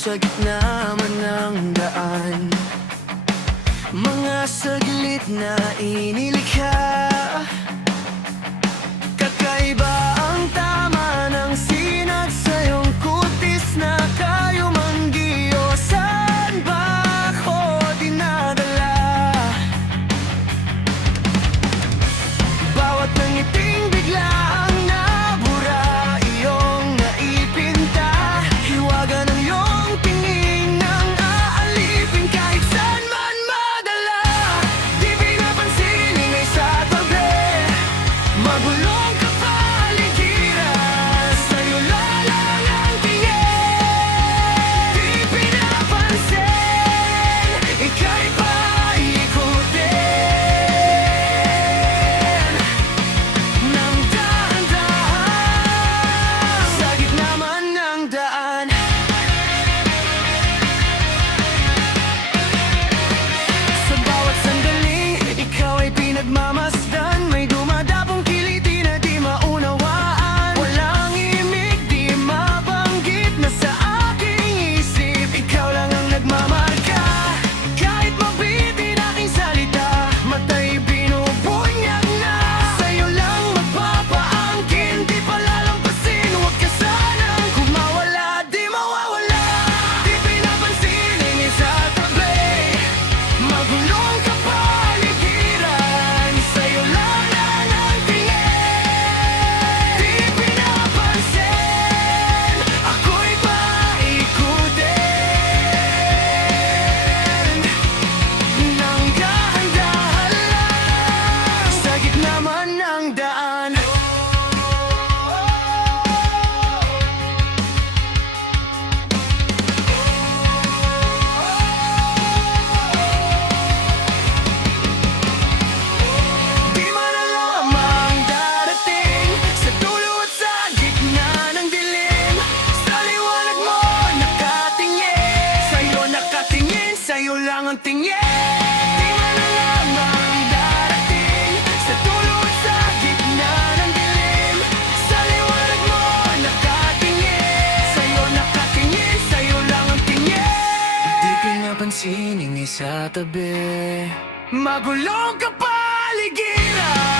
sa gitna man ng daan. Mga saglit na inilikha, kakaiba ang tama ng sinag sa iyong kutis na kayo manggiyo. Saan ba ako dinadala? Bawat nangiting biglang nabura, iyong naipinta. Hiwaga ng iyong tingin nang aalipin kahit saan man madala. Di pinapansin ingay sa tabi, magulong kapaligiran, sa'yo lang ang tingin. Di pinapansin, ika'y paikutin nang dahan-dahan sa gitna man ng daan. Sa bawat sandaling ikaw ay pinagmamasdan, may dumadapong kiliti na di maunawaan. Walang imig, di mabanggit na sa aking isip, ikaw lang ang nagmamarka. Kahit mabitin aking salita, mata'y binubunyag na. Sa'yo lang magpapaangkin, di palalampasin. Huwag ka sanang kumawala, di mawawala. Di pinapansin ingay sa tabi, magulong kapaligiran, sa'yo lang ang tingin. Di pinapansin, ako'y paikutin nang dahan-dahan lang sa gitna man ng daan. Di man alam ang darating sa dulo at sa gitna ng dilim. Sa liwanag mo nakatingin, sa'yo nakatingin, sa'yo lang ang tingin. Di man alam ang darating sa dulo at sa gitna ng dilim. Sa liwanag mo nakatingin, sa'yo nakatingin, sa'yo lang ang tingin. Di pinapansin ingay sa tabi, magulong kapaligiran.